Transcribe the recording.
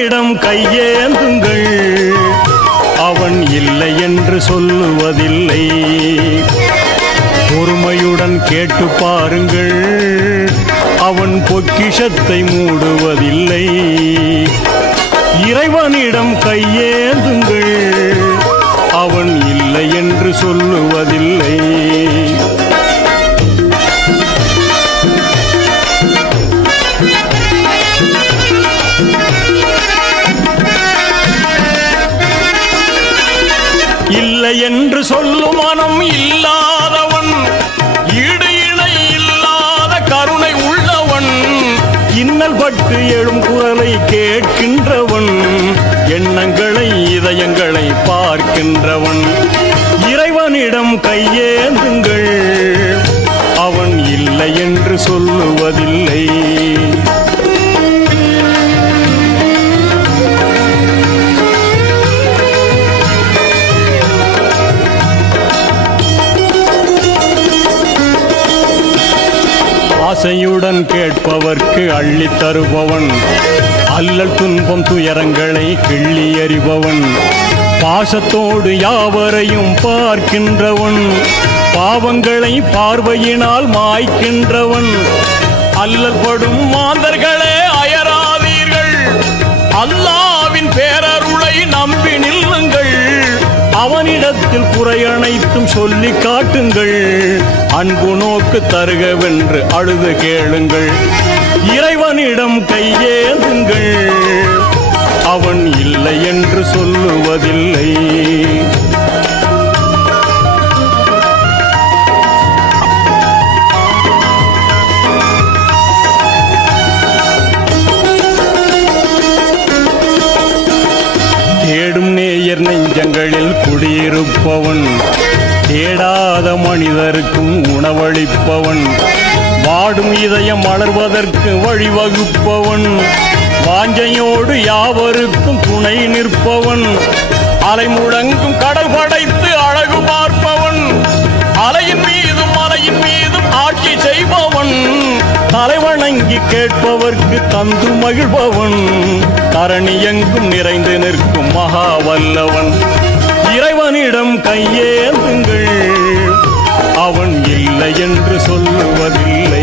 இறைவனிடம் கையேந்துங்கள், அவன் இல்லை என்று சொல்லுவதில்லை. பொறுமையுடன் கேட்டு பாருங்கள், அவன் பொக்கிஷத்தை மூடுவதில்லை. இறைவனிடம் கையேந்துங்கள், அவன் இல்லை என்று சொல்லுவதில்லை. இல்லை என்று சொல்லும் மனம் இல்லாதவன், ஈடு இணை இல்லாத கருணை உள்ளவன், இன்னல் பட்டு எழும் குரலை கேட்கின்றவன், எண்ணங்களை இதயங்களை பார்க்கின்றவன். இறைவனிடம் கையேந்துங்கள், அவன் இல்லை என்று சொல்லுவதில்லை. ஆசையுடன் கேட்பவர்க்கு அள்ளி தருபவன், அல்லல் துன்பம் துயரங்களை கிள்ளி எறிபவன், பாசத்தோடு யாவரையும் பார்க்கின்றவன், பாவங்களை பார்வையினால் மாய்க்கின்றவன். அல்லல் படும் மாந்தர்களே அயராதீர்கள், அல்லாவின் பேரருளை நம்பி நில்லுங்கள். அவனிடத்தில் குறையனைத்தும் சொல்லி காட்டுங்கள், அன்பு நோக்கு தருகவென்று அழுது கேளுங்கள். இறைவனிடம் கையேந்துங்கள், அவன் இல்லை என்று சொல்லுவதில்லை. தேடும் நேயர் நெஞ்சங்களில் குடியிருப்பவன், தேடாத மனிதருக்கும் உணவளிப்பவன், வாடும் இதயம் மலர்வதற்கு வழிவகுப்பவன், வாஞ்சையோடு யாவருக்கும் துணை நிற்பவன், அலை முழங்கும் கடல் படைத்து அழகு பார்ப்பவன், அலையின் மீதும் மலையின் மீதும் ஆட்சி செய்பவன், தலைவணங்கி கேட்பவர்க்கு தந்து மகிழ்பவன், தரணி எங்கும் நிறைந்து நிற்கும் மகா வல்லவன். இறைவனிடம் கையேந்துங்கள், அவன் இல்லை என்று சொல்லுவதில்லை.